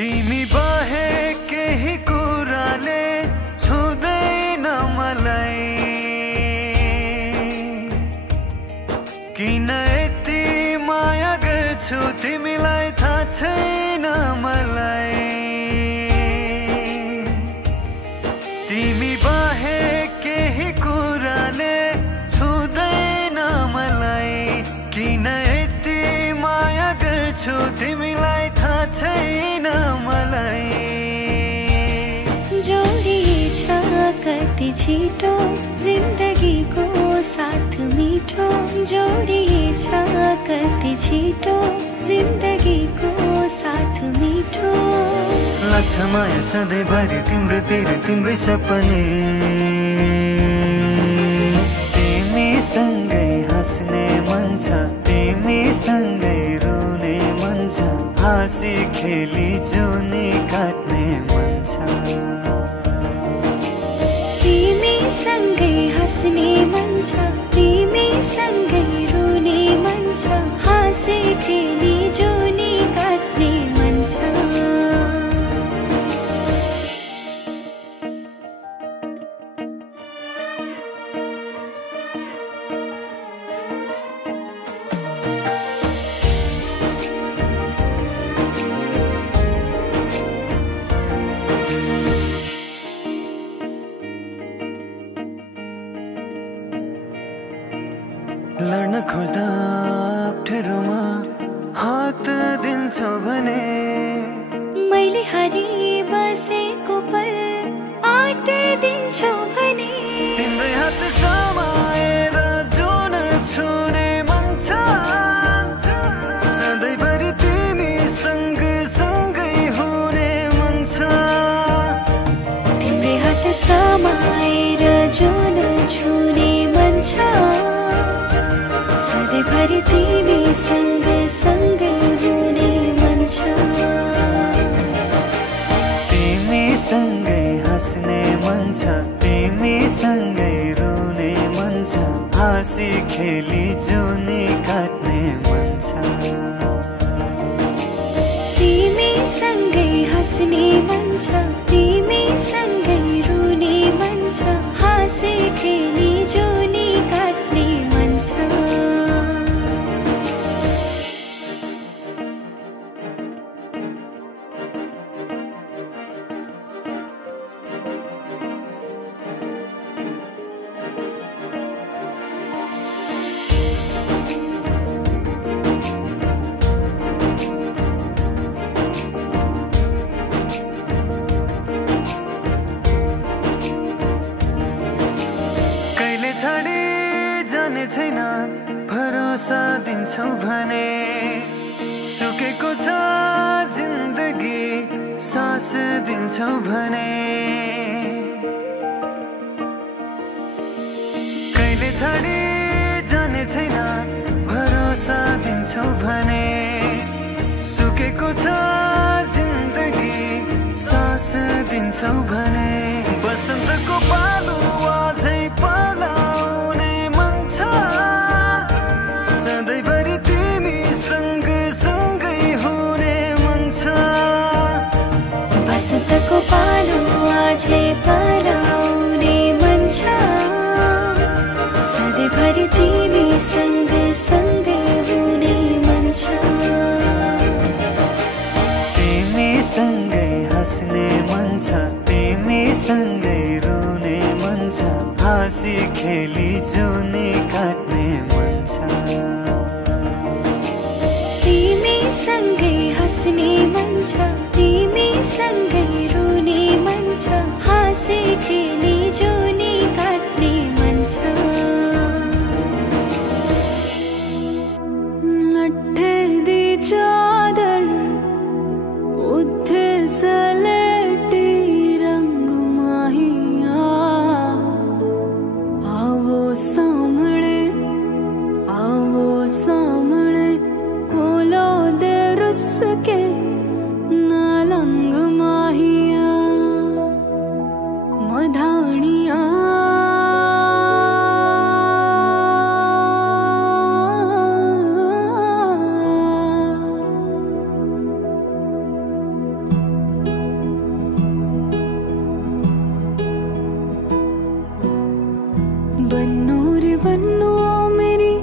तिमी बाहेक केही कुराले छुँदैन मलाई, किन यति माया गर्छु तिमीलाई थाहा छैन मलाई। तिमी बाहेक केही कुराले छुँदैन मलाई, किन यति माया गर्छु तिमीलाई थाहा छैन मलाई। जोडिएछ कति छिटो जिन्दगीको साथ मिठो, जोडिएछ कति छिटो जिन्दगीको साथ मिठो। लाग्छ माया सधैँभरि तिम्रो तेरो तिम्रै सपने, तिमीसँगै हाँस्ने मन छ, तिमीसँगै रुने मन छ, हाँसी खेली जुनी काट्ने मन छ। तिमीसँगै हाँस्ने मन छ, तिमीसँगै रुने मन छ, हाँसी खेली जुनी काट्ने मन छ। लड्न खोज्दा अप्ठ्यारोमा हात दिन्छौ भने, मैले हारी बसेको पल आँट दिन्छौ भने, तिम्रै हात समाएर जुन छुने मन छ, सधैँभरि तिमी सँगै हुने मन छ। तिम्रै हात समाएर जुन छुने मन छ, सधैँभरि तिमी सँगै हुने मन छ। तिमीसँगै हाँस्ने मन छ, तिमीसँगै रुने मन छ, हाँसी खेली जुनी काट्ने मन छ। तिमीसँगै हाँस्ने मन छ, तिमीसँगै रुने मन छ, हाँसी खेली जुनी काट्ने मन छ। छैन भरोसा दिन्छौ भने, सुकेको छ जिन्दगी सास दिन्छौ भने, कहिले छाडी जाने छैन भरोसा दिन्छौ भने, सुकेको छ जिन्दगी सास दिन्छौ भने। बसन्तको पालो अझै पलाउने मन छ, सधैँभरि तिमी सँगै हुने मन छ। बसन्तको पालो अझै पलाउने मन छ, सधैँभरि तिमी सँगै हुने मन छ। तिमीसँगै हाँस्ने मन छ, तिमीसँगै रुने मन छ, हाँसी खेली जुनी काट्ने मन छ। तिमीसँगै हाँस्ने मन छ, तिमीसँगै रुने मन छ, हाँसी खेली जुनी काट्ने मन छ। लट्ठे दी चादर उठे सलेटी रंग माहिया, आवो सामने बन्नो मेरी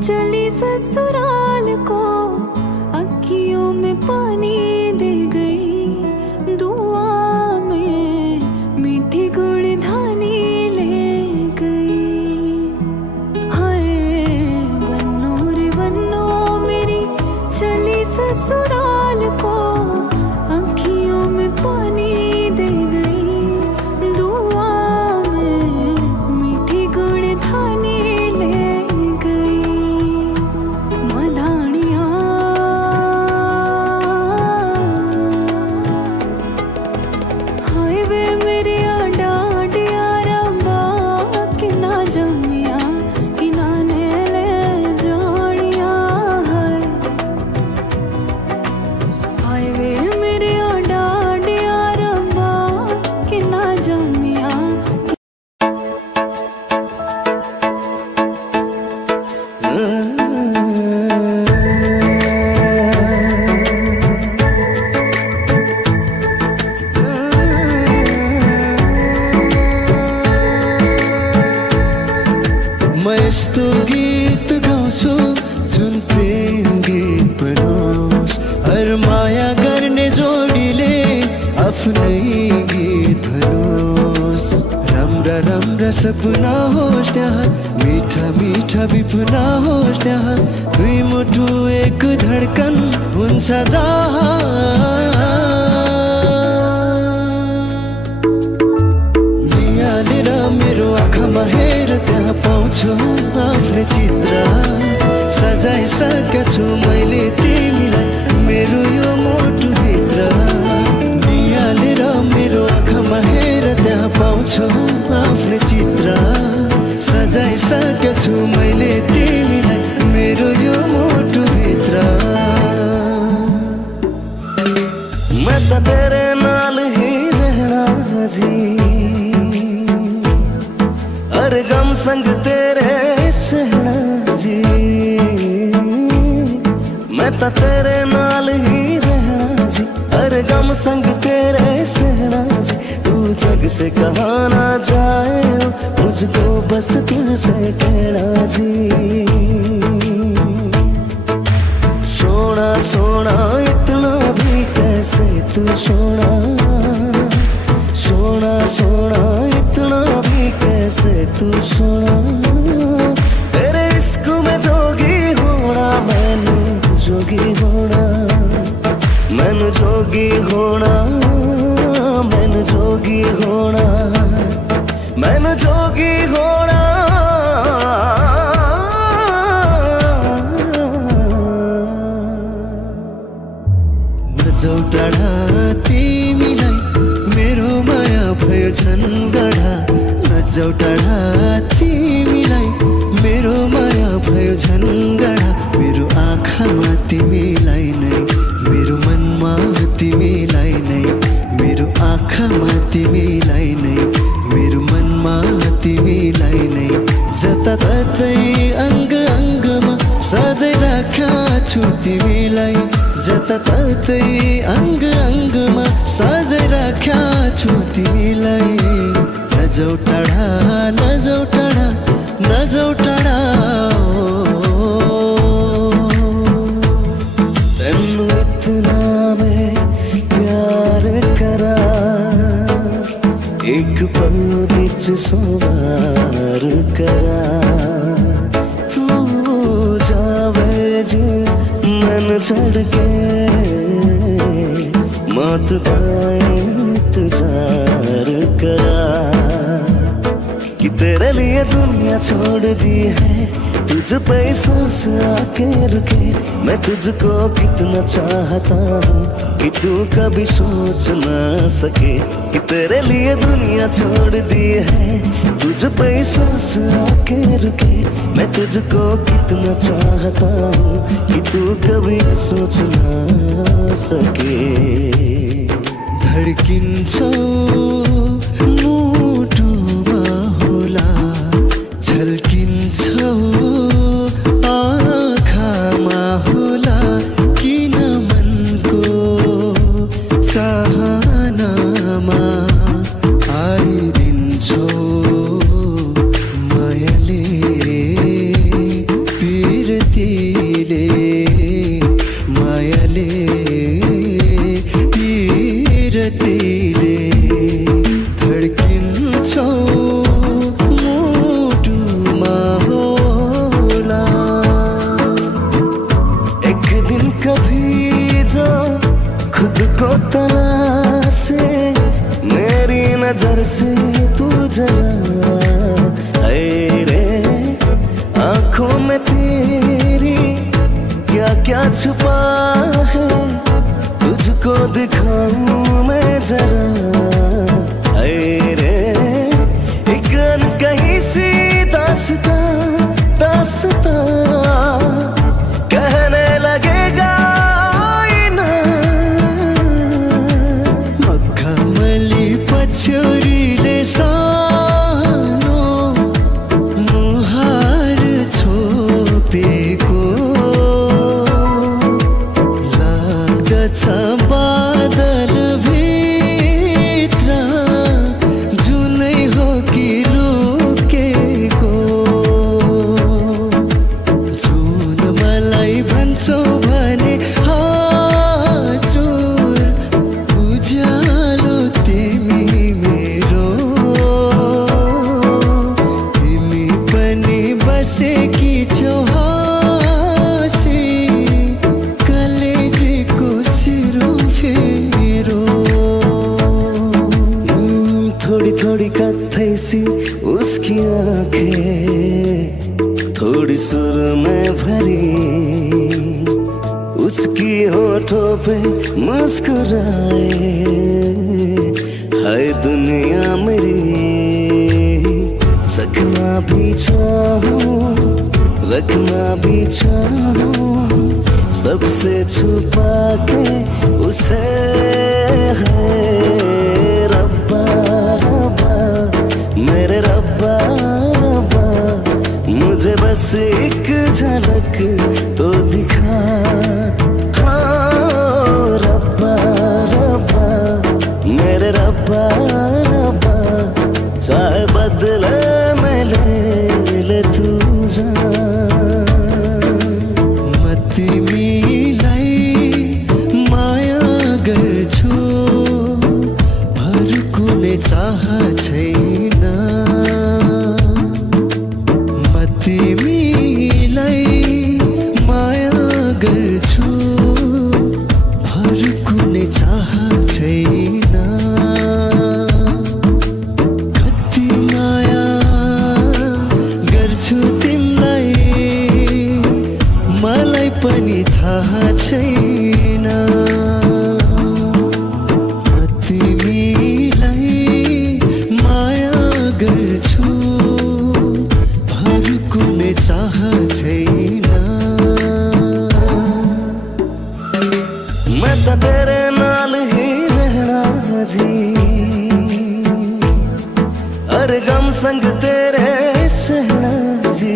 चली ससुराल को, अखियों में पानी दे गई, दुआ में मीठी गुड़धानी ले गई। हाय बन्नो रे बन्नो मेरी चली ससुराल को, अखियों में पानी दे गई, दुआ में मीठी गुड़धानी ले गई। मधानिया हाय वे मेरे डाडिया रंबा कि ना जमिया कि ना ने ले जानिया। हाय वे मेरे डाडिया रंबा कि ना जमिया। म यस्तो गीत गाउँछु जुन प्रेम गीत बनोस्, हर माया गर्ने जोडीले आफ्नै गीत भनोस्। राम्रा राम्रा सपना होस् त्यहाँ, मिठा मिठा विपना होस् त्यहाँ, दुई मुठु एक धड्कन हुन्छ जहाँ। निहालेर मेरो आँखामा हेर त्यहाँ पाउँछु आफ्नै चित्र, सजाइसकेछु मैले तिमीलाई मेरो यो मुटुभित्र। निहालेर मेरो आँखामा हेर त्यहाँ पाउँछु आफ्नै चित्र, सजाइसकेछु मैले तिमीलाई मेरो यो मुटुभित्र। मैं तो तेरे नाल ही रहना जी, हर गम संग तेरे सहना जी। मैं तो तेरे नाल ही रहना जी, हर गम संग तेरे सहना जी। तू जग से कहाँ ना जाए मुझको बस तुझसे कहना जी। सोना सोना इतना भी कैसे तू सोना, सोना सोना इतना भी कैसे तू सोना। तेरे इश्क में जोगी होना, मैनू जोगी होना, मैनू जोगी होना, मैनू जोगी होना, मैनू जोगी होना। नजाऊ टाढा तिमीलाई मेरो माया भयो झन्गडा, नजाऊ टाढा तिमीलाई मेरो माया भयो झन्गडा। मेरो आँखामा तिमीलाई नै, मेरो मनमा तिमीलाई नै, मेरो आँखामा तिमीलाई नै, मेरो मनमा तिमीलाई नै। जताततै अङ्ग अङ्गमा सजाइ राख्या छु तिमीलाई, जताततै अङ्ग अङ्गमा सजाइ राख्या छु तिमीलाई। नजाऊ टाढा नजाऊ टाढा नजाऊ टाढा, तैनू इतना मैं प्यार करा, एक पल बिच सवार करा। तू जावे जी मन छड़ के, मौत का इंतजार करा। कि तेरे लिए दुनिया छोड़ दी है, तुझ पे सांस आके रुके। मैं तुझको कितना चाहता हूँ कि तू कभी सोच ना सके। कि तेरे लिए दुनिया छोड़ दी है, तुझ पे सांस आके रुके। मैं तुझको कितना चाहता हूँ कि तू कभी सोच ना सके। धड्किन्छौ मुटुमा होला, झल्किन्छौ आँखामा होला, किन मनको चाहनामा आइदिन्छौ मायाले। आंखों में तेरी क्या क्या छुपा है, तुझको दिखाऊं मैं जरा। ऐ रे एक अनकही सी दास्तां दास्तां कहने लगेगा आईना। मखमली पछोरीले सानो मुहार छोपेको लाग्दछ बादल भित्र जुनै हो कि लुकेको। जुन मलाई भन्छौ भने हजुर उज्यालो तिमी मेरो। तिमी पनि बसेकी छौ हाँसी कलेजेको सिरो फेरो। थोड़ी थोड़ी कत्थई सी उसकी आंखें, थोड़ी सुर में भरी उसकी होठों पे मुस्कुराए। हाय दुनिया मेरी सकना भी चाहूं रखना भी चाहूं, सबसे छुपा के उसे है। रब्बा रब्बा मेरे रब्बा रब्बा, मुझे बस एक झलक तो दिखा। हाँ रब्बा रब्बा मेरे रब्बा रब्बा, चाहे बदले में ले तू जान। म तिमीलाई माया गर्छु, अरू कुनै चाह छैन। म तिमीलाई माया गर्छु, अरू कुनै चाह छैन। कति माया गर्छु तिमीलाई मलाई पनि थाहा छैन। म तिमीलाई माया गर्छु, अरू कुनै चाह छैन। मैं तो तेरे नाल ही रहना जी, हर गम संग तेरे सहना जी।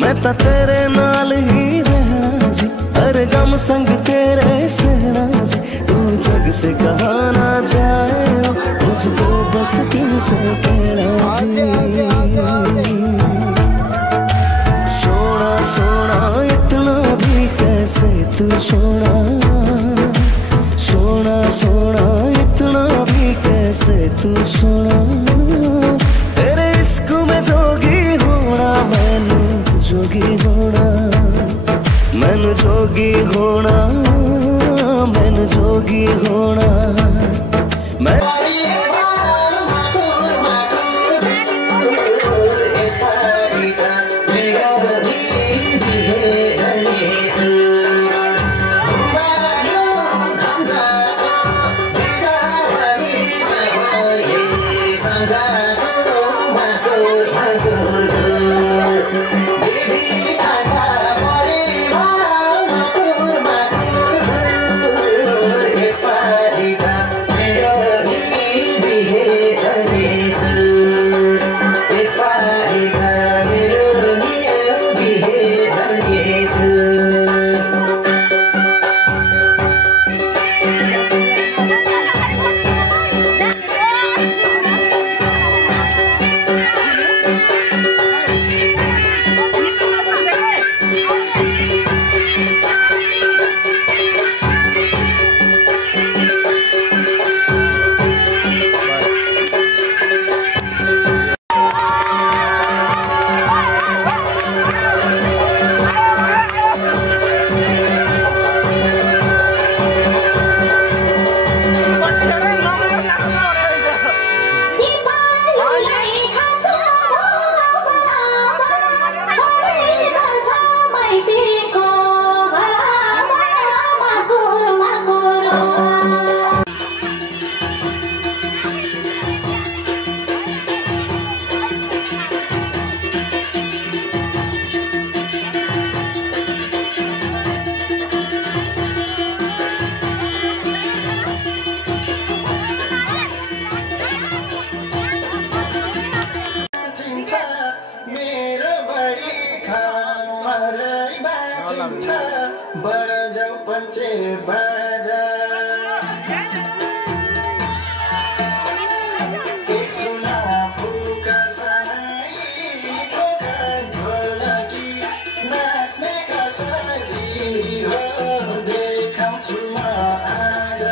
मैं तो तेरे नाल ही रहना जी, हर गम संग तेरे सहना जी। तू जग से कहाँ ना जाए, मुझको बस तुझसे कहना जी। सोना सोना इतना भी कैसे तू सोना, सोना सोना इतना भी कैसे तू सोना। तेरे इश्क में जोगी होना, मैनू जोगी होना, मैनू जोगी होना, मैनू जोगी होना। मैं Bye. बाजा सुना फुका सानैको ढोलकी नाच्ने कसरी हो देखाउँछु म आज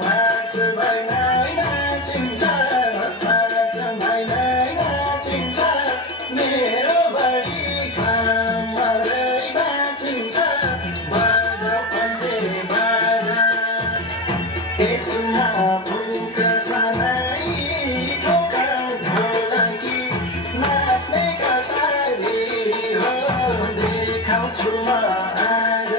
पाँच भाइ नाचिन्छ पाँच भाइ नाचिन्छ मेरो बढी खामरै नाचिन्छ बाजा पञ्चे बाजा सुना फुका सानैको ढोलकी नाच्ने कसरी हो देखाउँछु म आज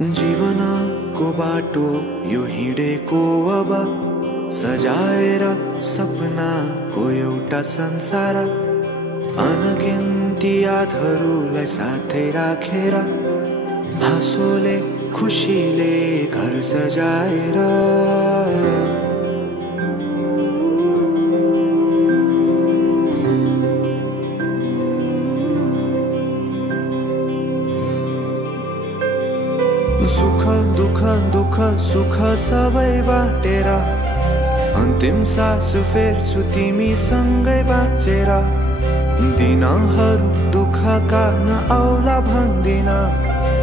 जीवनको बाटो यो हिँडेको अब सजाएर सपनाको एउटा संसार अनगिन्ती यादहरूलाई साथै राखेर हाँसोले खुसीले घर सजाएर सुख दुःख दुःख सुख सबै बाटेर अन्तिम सास फेर्छु तिमीसँगै बाँचेर दिनहरू दुःखका नआउला भन्दिन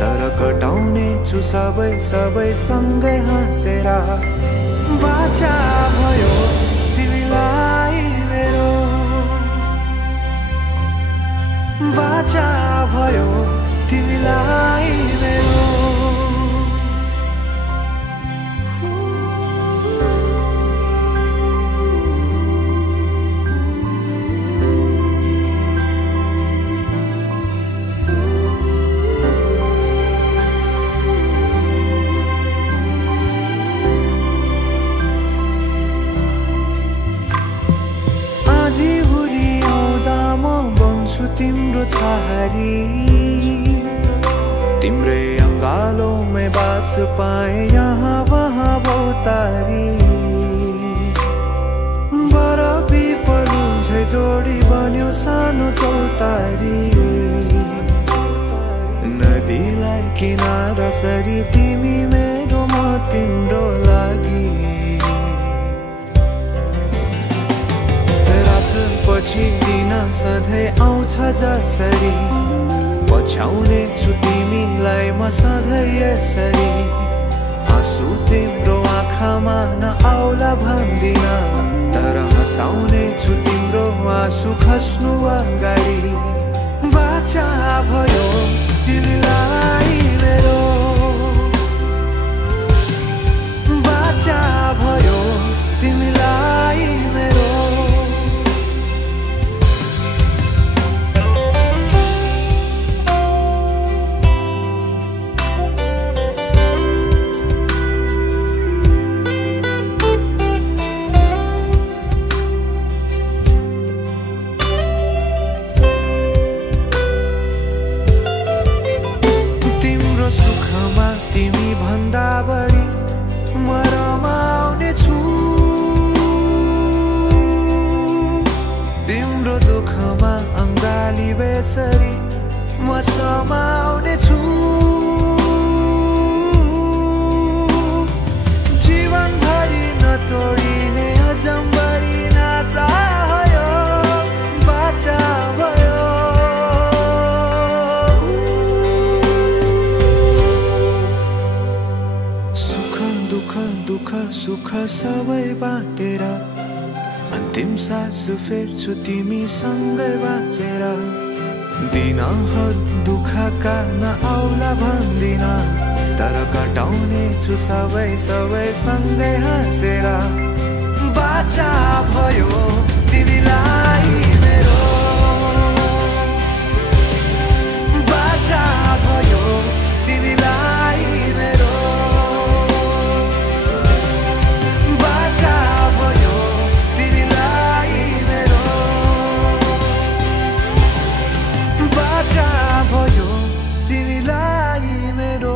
तर कटाउने छु सबै सबै सँगै हाँसेर बाचा भयो तिमीलाई मेरो बाचा भयो तिमीलाई मेरो तिम्रो छहारी तिम्रै अङ्गालोमै बास पाए यहाँ वहाँ बहुतारी बर पिपलु झै जोडी बन्यो सानो चौतारी नदीलाई किनारा सरी तिमी मेरो म तिम्रो लागि पछि दिन सधैँ आउँछ जसरी पछ्याउने छु तिमीलाई म सधैँ यसरी आँसु तिम्रो आँखामा नआउला भन्दिन तर हँसाउने छु तिम्रो आँसु खस्नु अगाडि बाचा भयो तिमीलाई मेरो बाचा भयो तिमीलाई मेरो समाउने छु जीवनभरि नतोडिने अजम्बरी नाता भयो बाचा भयो सुख दुःख दुःख सुख सबै बाँटेर अन्तिम सास फेर्छु तिमीसँगै बाँचेर दिनहरू दुःखका नआउला भन्दिन तर कटाउने छु सबै सँगै हाँसेर बाचा भयो तिमीलाई मेरो बाचा भयो तिमीलाई मेरो बाचा भयो तिमीलाई मेरो बाचा भयो तिमीलाई मेरो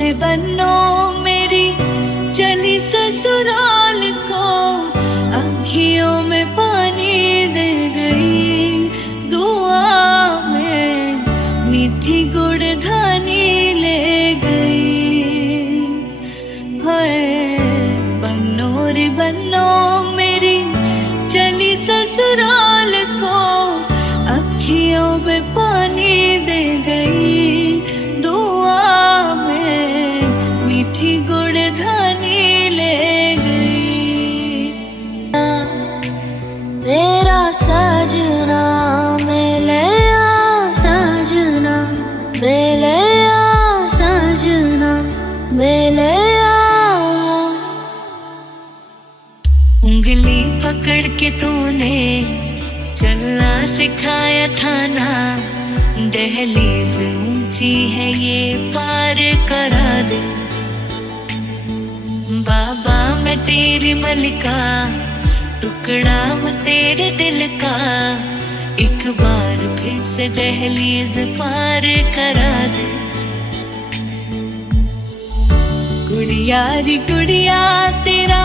रे बन्नो मेरी चली ससुराल को आँखियों में पानी दे गई दुआ में मीठी गुड़धानी ले गई हाय बन्नो रे बन्नो मेरी चली ससुराल को आँखियों में पानी दे गई मीठी गुड़धानी ले गई मेरा सजना मिले सजना मिले सजना मिले उंगली पकड़ के तूने चलना सिखाया था ना दहलीज ऊंची है ये पार करा दे बाबा मैं तेरी मलिका टुकड़ा मैं तेरे दिल का एक बार फिर से दहलीज पार करा दे गुड़िया री गुड़िया तेरा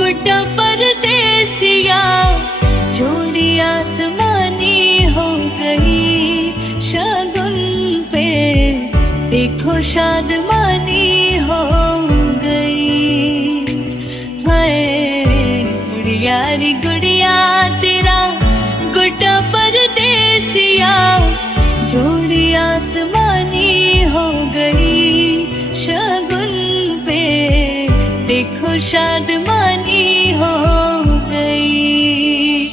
गुड्डा परदेसिया जोड़ी आसमानी हो गई शगुन पे देखो शादमानी हो गुड़िया री गुड़िया तेरा गुड्डा परदेसिया जोड़ी आसमानी हो गई शगुन पे देखो शादमानी हो गई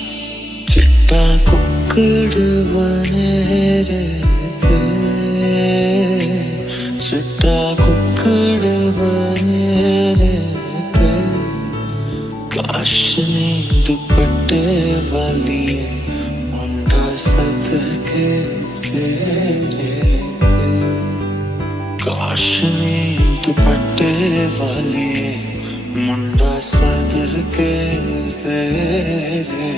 चिट्टा कुक्कड़ बने रहते चिट्टा कुक्कड़ बने रहते काशनी दुपट्टे वाली मुंडा सदके तेरे काशनी दुपट्टे वाली मुंडा सदके तेरे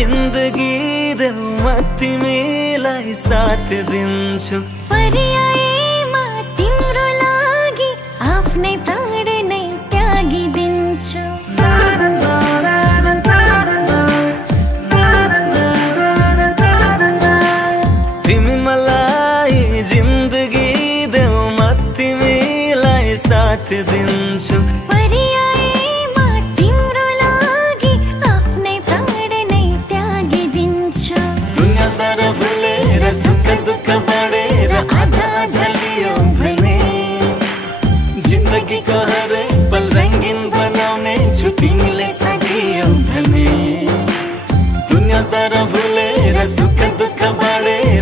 जिंदगी देऊ म तिमीलाई साथ दिन्छु परियाएमा तिम्रो लागि आफ्नै प्राण नै त्यागी दिन्छु तिमी मलाई जिंदगी देऊ म तिमीलाई साथ दिन्छु सुख दुख बढेर आधा आधा लियो भने जिन्दगीको हर पल रंगीन बनाउने छु तिमीले सदियौ भने दुनिया सारा भुलेर सुख दुख बढेर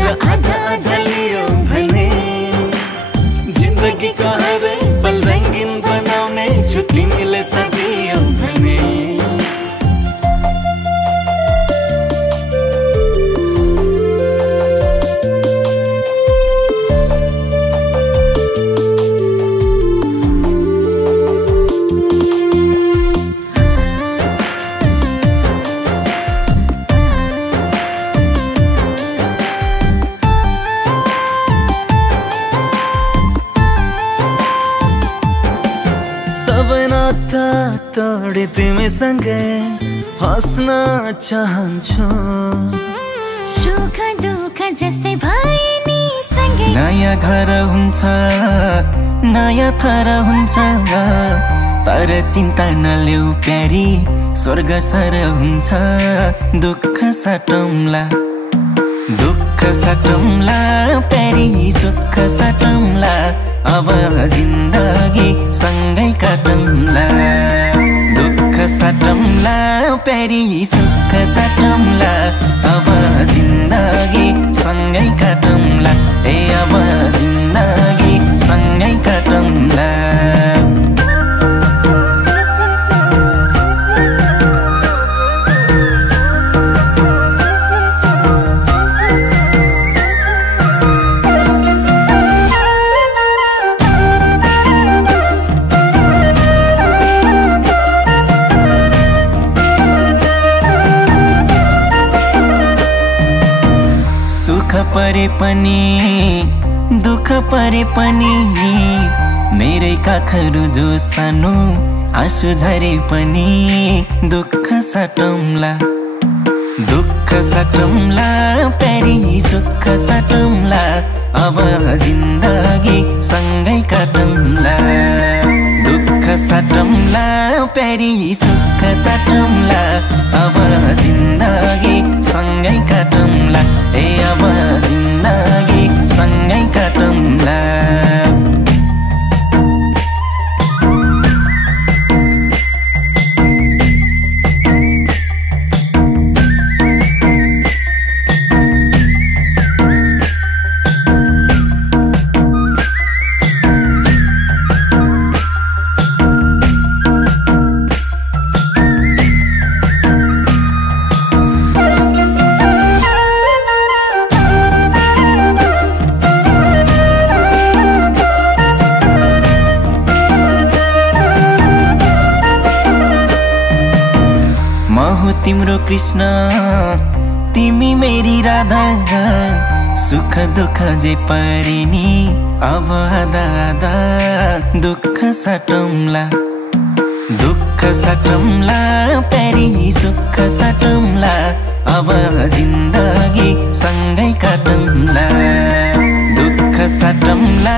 पल रंगीन बनाउने छु तिमीले साथ दियौ भने तोडे तिमीसँगै हाँस्न चाहन्छु सुख दुःख जस्तै भए नि सँगै नयाँ घर हुन्छ नयाँ थर हुन्छ तर चिन्ता नलेऊ प्यारी स्वर्ग सर हुन्छ दुःख सटौँला प्यारी सुख सटौँला अब जिन्दगी सँगै काटौँला दुःख सटौँला प्यारी सुख सटौँला अब जिन्दगी सँगै काटौँला अब जिन्दगी सँगै काटौँला परे पनि दुःख परे पनि मेरै काखहरू जो सानो आँसु झरे पनि दुःख सटौँला प्यारी सुख सटौँला अब जिन्दगी सँगै काटौँला दुःख सटौँला प्यारी सुख सटौँला अब जिन्दगी सँगै काटौँला अब जिन्दगी सँगै काटौँला तिम्रो कृष्ण तिमी मेरी राधा सुख दुःख जे परे नि अब आधा आधा दुःख सटौँला प्यारी सुख सटौँला अब जिन्दगी सँगै काटौँला दुःख सटौँला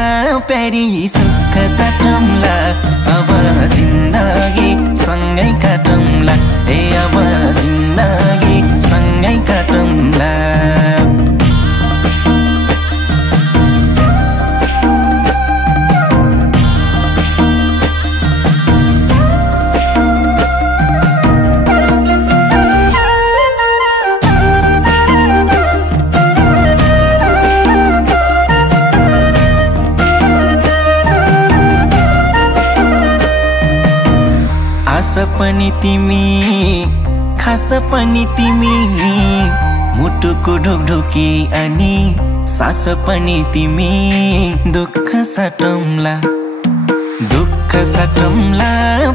प्यारी सुख सटौँला अब जिन्दगी सँगै काटौँला अब जिन्दगी सँगै काटौँला आस पनि तिमी खास पनि तिमी मुटुको ढोकढोकी अनि सास पनि तिमी दुःख सटौँला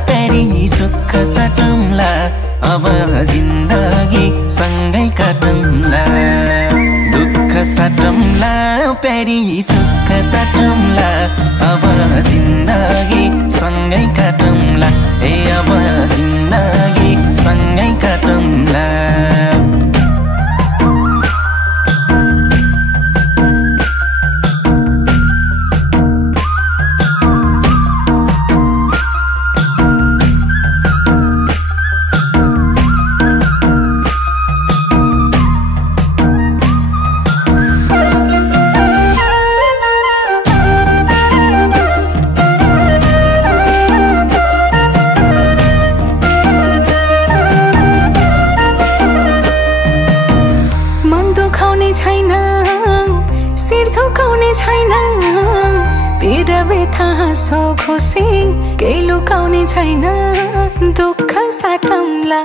प्यारी सुख सटौँला अब जिन्दगी सँगै काटौँला दुःख सटौँला प्यारी सुख सटौँला अब जिन्दगी सँगै काटौँला अब जिन्दगी सँगै काटौँला हाँसो खुसी केही लुकाउने छैन दुःख साटौँला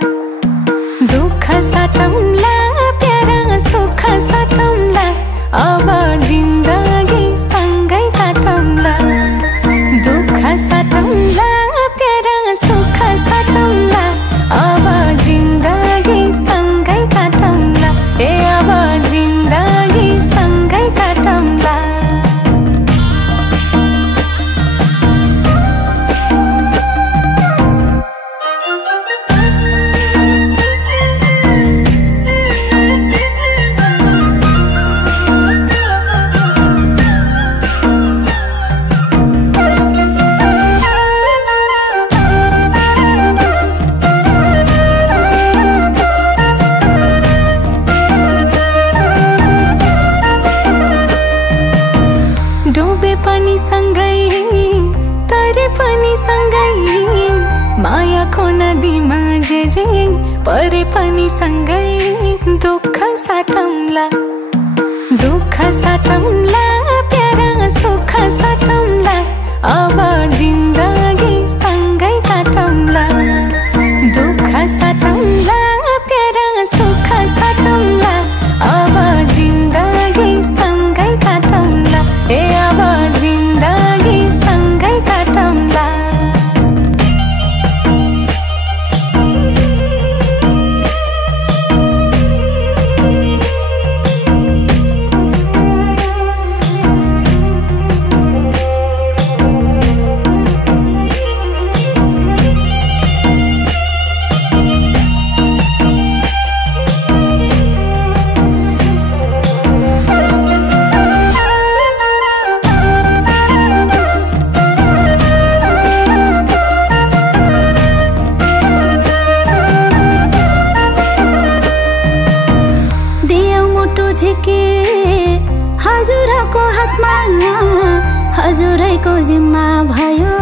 प्यारा सुख साटौँला अब जिन्दगी सँगै काटौँला दुःख साटौँला प्यारा सुख साटौँला अब जिन्दगी सँगै काटौँला ए अब जिन्दगी सँगै काटौँला डुबे पनि सँगै तरे पनि सँगै मायाको नदीमा जे परे पनि सँगै दुःख साटौँला प्यारा सुख साटौँला अब जिन्दगी सँगै काटौँला दुःख साटौँला प्यारा सुख साटौँला अब जिन्दगी सँगै काटौँला ए अब जिन्दगी सँगै काटौँला हजुरको हातमा हजुरैको जिम्मा भयो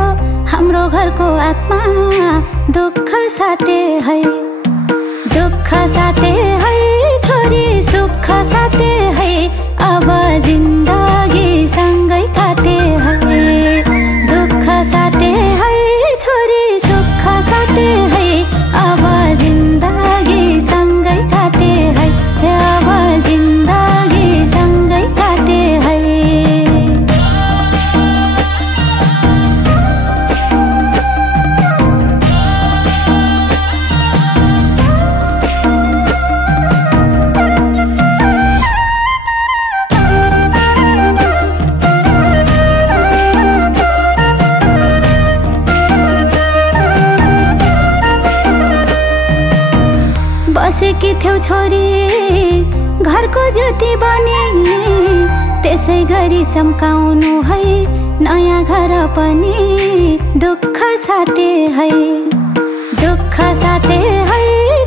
हाम्रो घरको आत्मा दुःख साटे है छोरी सुख साटे है अब जिन्दगी सँगै काटे है दुःख साटे है छोरी सुख साटे है अब जिन्दगी सँगै काटे है अब जिन्दगी सँगै काटे है बसेकी थियौ छोरी घरको ज्योति बनी त्यसै गरी चम्काउनु है नयाँ घर पनि दुःख साटे है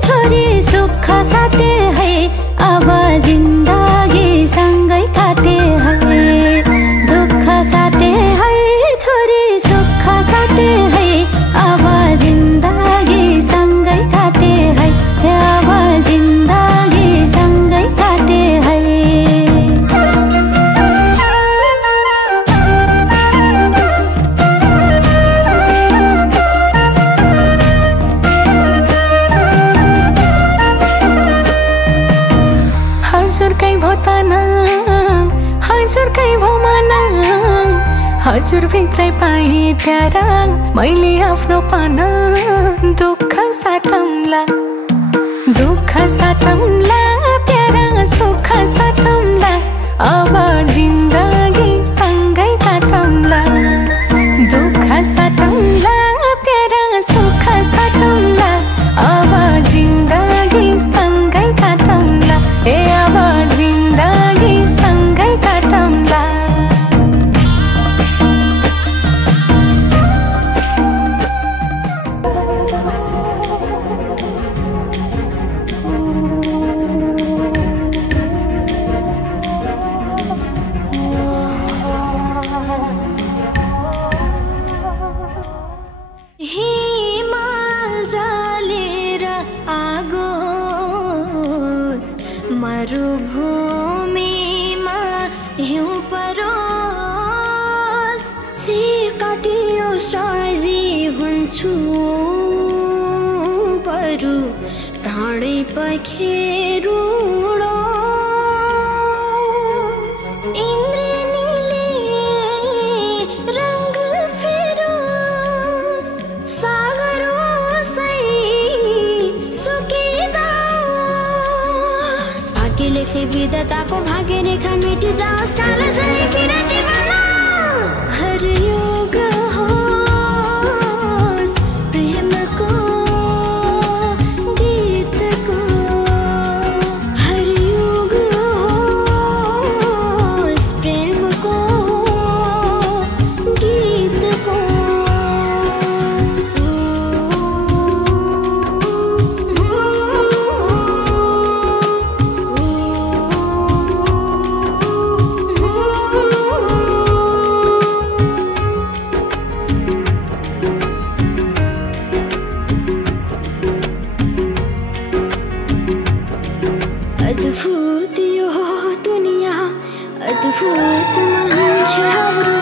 छोरी सुख साटे है अब जिन्दगी सँगै काटे है दुःख साटे है छोरी सुख साटे है अब जिन्दगी सँगै काटे है अब जिन्दगी सँगै काटे है हजुरकै भो तना हजुरकै भो मना हजुर भित्रै पाएँ प्यारा मैले आफ्नो पाना दुःख साटौँला प्यारा सुख साटौँला अब जिन्दगी सँगै काटौँला दुःख साटौँला प्यारा सुख साटौँला अब जिन्दगी सँगै काटौँला ए अब जिन्दगी सँगै काटौँला मरुभूमिमा हिउँ परोस् शिर काटी छु बरु प्राणै पखेरुडोस् इन्द्रेणीले रंग फेरोस् सागर ओसै सुकिजाओस् भाग्य लेख्ने विधाताको भाग्य रेखा मेटी जाओस् कालो झै फिरती बनोस् हर योग होस् प्रेमको गीतको हर योग होस् प्रेमको गीतको अद्भुत यो दुनिया अद्भुत मान्छेहरू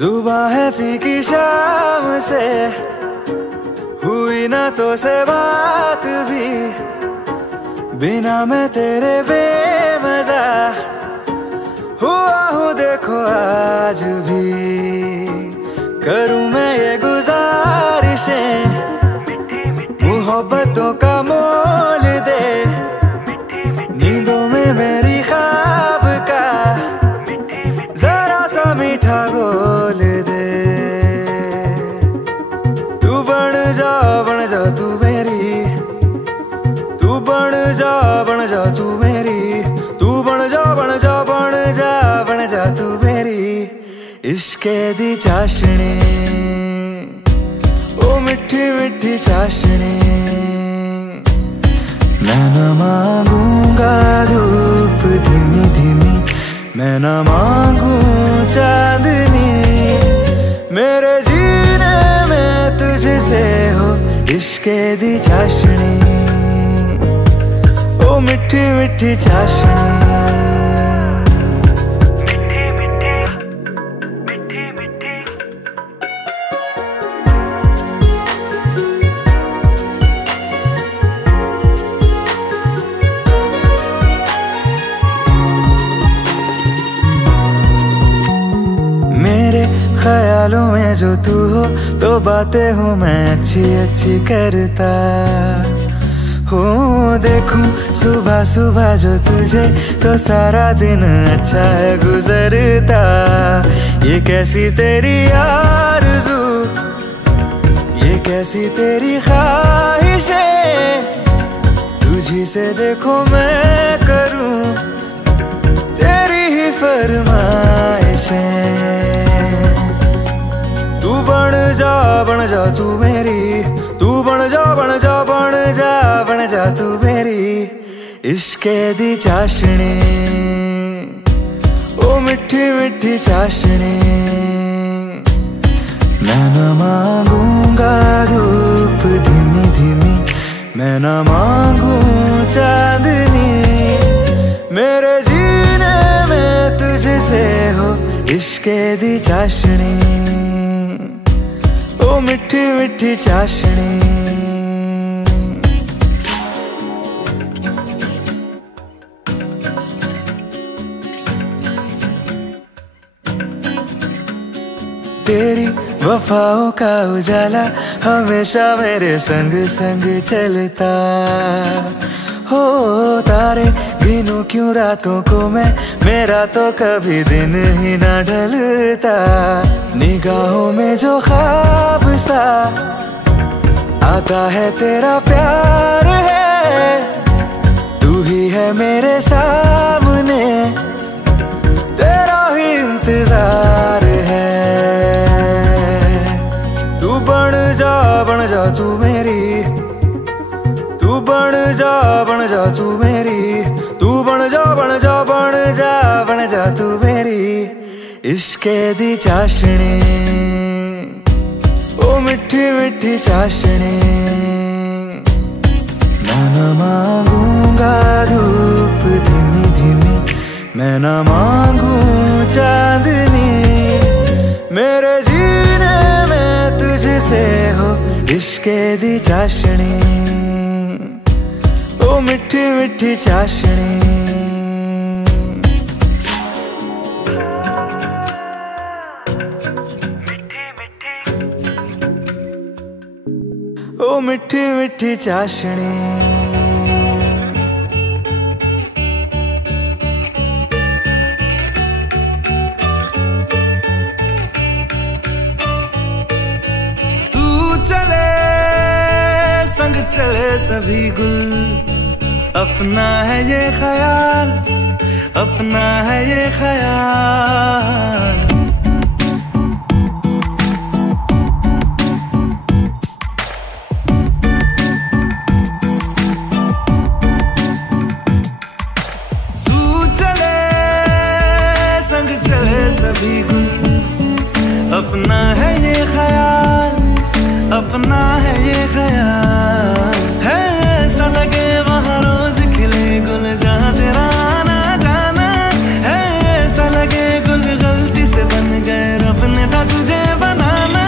जुबां है फीकी शाम से हुई ना बातों से बात भी, बिना मैं तेरे बेमजा हुआ हूँ देखो आज भी। करूँ मैं ये गुजारिशें, मोहब्बतों का मोल दे, नींदों में मेरी ख्वाब का जरा सा मीठा घोल दे। तू बन जा तू मेरी, तू बन जा तू मेरी, तू बन जा तू मेरी। इश्के दी चाशनी, ओ मिठी मिठी चाशनी, मैं न मांगूंगा धूप धीमी धीमी, मैं न मांगू चांदनी, मेरे जीने में तुझसे हो इश्के दी चाशनी, ओ मिठी मिठी चाशनी। ख्यालों में जो तू हो तो बातें हूँ मैं अच्छी अच्छी करता हो। देखूं सुबह सुबह जो तुझे तो सारा दिन अच्छा है गुजरता। ये कैसी तेरी आरज़ू, ये कैसी तेरी ख्वाहिशें, तुझी से देखो मैं करूं तेरी ही फरमाइशें। तू बन जा तू मेरी, तू बन जा तू मेरी। इश्के दी चाशनी, ओ मिठी मिठी चाशनी, मैं न मांगूंगा धूप धीमी धीमी, मैं न मांगू चांदनी, मेरे जीने में तुझसे हो इश्के दी चाशनी, ओ मिठी मिठी चाशनी। तेरी वफाओं का उजाला हमेशा मेरे संग संग चलता हो। तारे गिनूं क्यों रातों को मैं, मेरा तो कभी दिन ही ना ढलता। निगाहों में जो ख्वाब सा आता है तेरा प्यार है, तू ही है मेरे सामने, तेरा ही इंतजार है। तू बन जा तू मेरी, तू बन जा तू मेरी, तू बन जा तू मेरी। इश्के दी चाशनी, ओ मिठी मिठी चाशनी, मैं न मांगूंगा धूप धीमी धीमी, मैं न मांगू चांदनी, मेरे जीने में तुझसे हो इश्के दी चाशनी, ओ मिठी मिठी चाशनी। ओ मिठी मिठी चाशनी। चले संग चले सभी गुल, अपना है ये ख्याल, अपना है ये ख्याल। तू चले संग चले सभी गुल, अपना है ये ख्याल, अपना है ये ख्याल। है ऐसा लगे वहाँ रोज खिले गुल जहाँ तेरा आना जाना, है ऐसा लगे गुल गलती से बन गए रब ने था तुझे बनाना।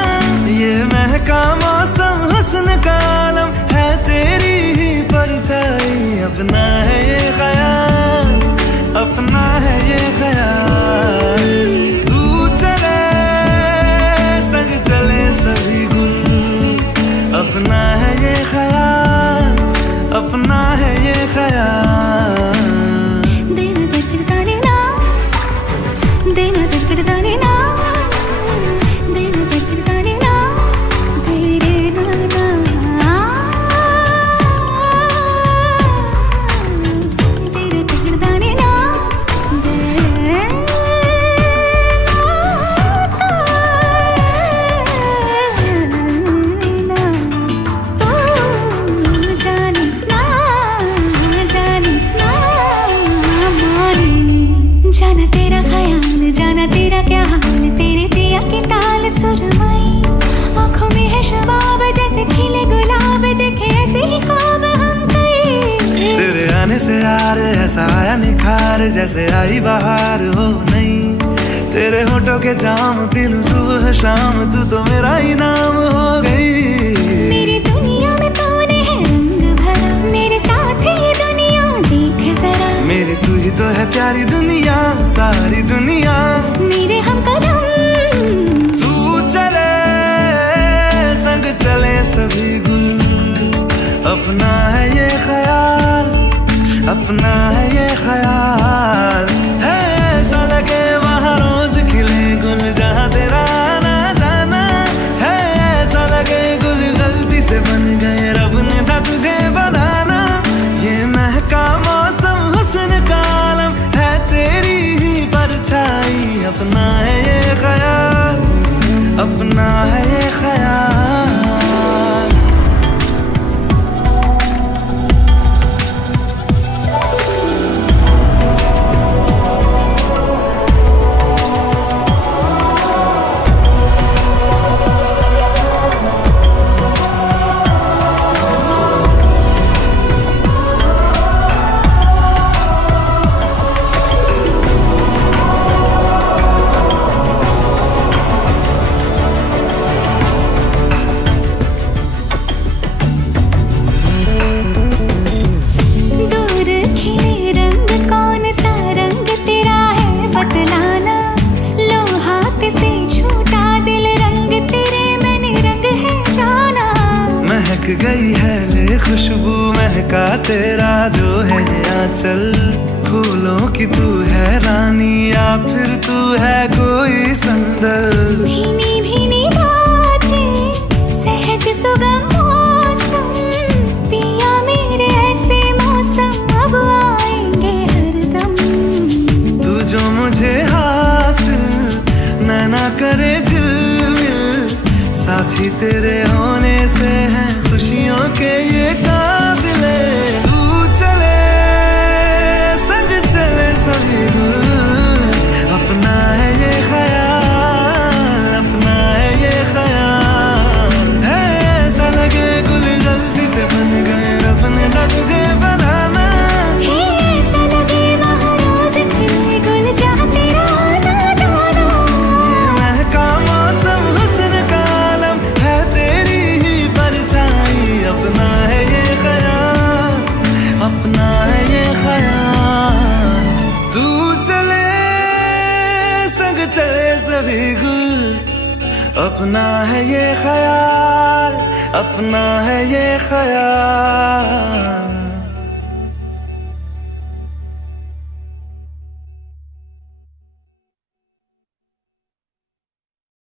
ये महका मौसम हुस्न का आलम, अपना है ये ख्याल, अपना है ये ख्याल। तू चले संग चले सभी गुल, अपना है ये ख्याल, अपना है ये ख्याल। देना दिल ना, देना दिल ना, देना दिल ना, तेरे नाना, तेरे दिल ना, जाना तेरा ख्याल, जाना तेरा क्या हाल, तेरे जिया की ताल सुरमई, आँखों में है शबाब जैसे खिले गुलाब, देखे ऐसे ही ख्वाब हम कई। तेरे आने से यार ऐसा आया निखार, जैसे आई बाहर हो नहीं। तेरे होठों के जाम पी लूं सुबह शाम, तू तो मेरा ही नाम हो गई। मेरी दुनिया में तूने है रंग भरा, मेरे साथ ये दुनिया देख जरा। मेरी तू ही तो है प्यारी दुनिया, सारी दुनिया मेरे हम कदम। तू चले संग चले सभी गुल, अपना है ये ख्याल, अपना है ये ख्याल। है ऐसा लगे वहाँ रोज खिले गुल, जहाँ तेरा आना जाना है। ऐसा लगे गुल गलती से बन गए, रब ने था तुझे बनाना। ये महका मौसम हुस्न का आलम है, तेरी ही परछाई। अपना है ये ख्याल, अपना है ये ख्याल। गई है ले खुशबू महका तेरा जो है ये आंचल। फूलों की तू है रानी या फिर तू है कोई संदल। भीनी भीनी बातें सहज सुगम मौसम, पिया मेरे ऐसे मौसम अब आएंगे हरदम। तू जो मुझे हासिल नैना करे झिलमिल, साथी तेरे होने से हैं खुशियों के ये काफिले। तू चले संग चले सभी गुल, अपना है ये ख्याल, अपना है ये ख्याल। है ऐसा लगे गुल गलती से बन गए, रब ने था तुझे बनाना। ऐसा लगे वहाँ रोज खिले गुल, जहाँ तेरा आना जाना। ये महका मौसम हुस्न का आलम है, तेरी ही परछाई। अपना है ये ख्याल, अपना है ये ख्याल। तू चले संग चले सभी गुल, अपना है ये ख्याल, अपना है ये ख्याल।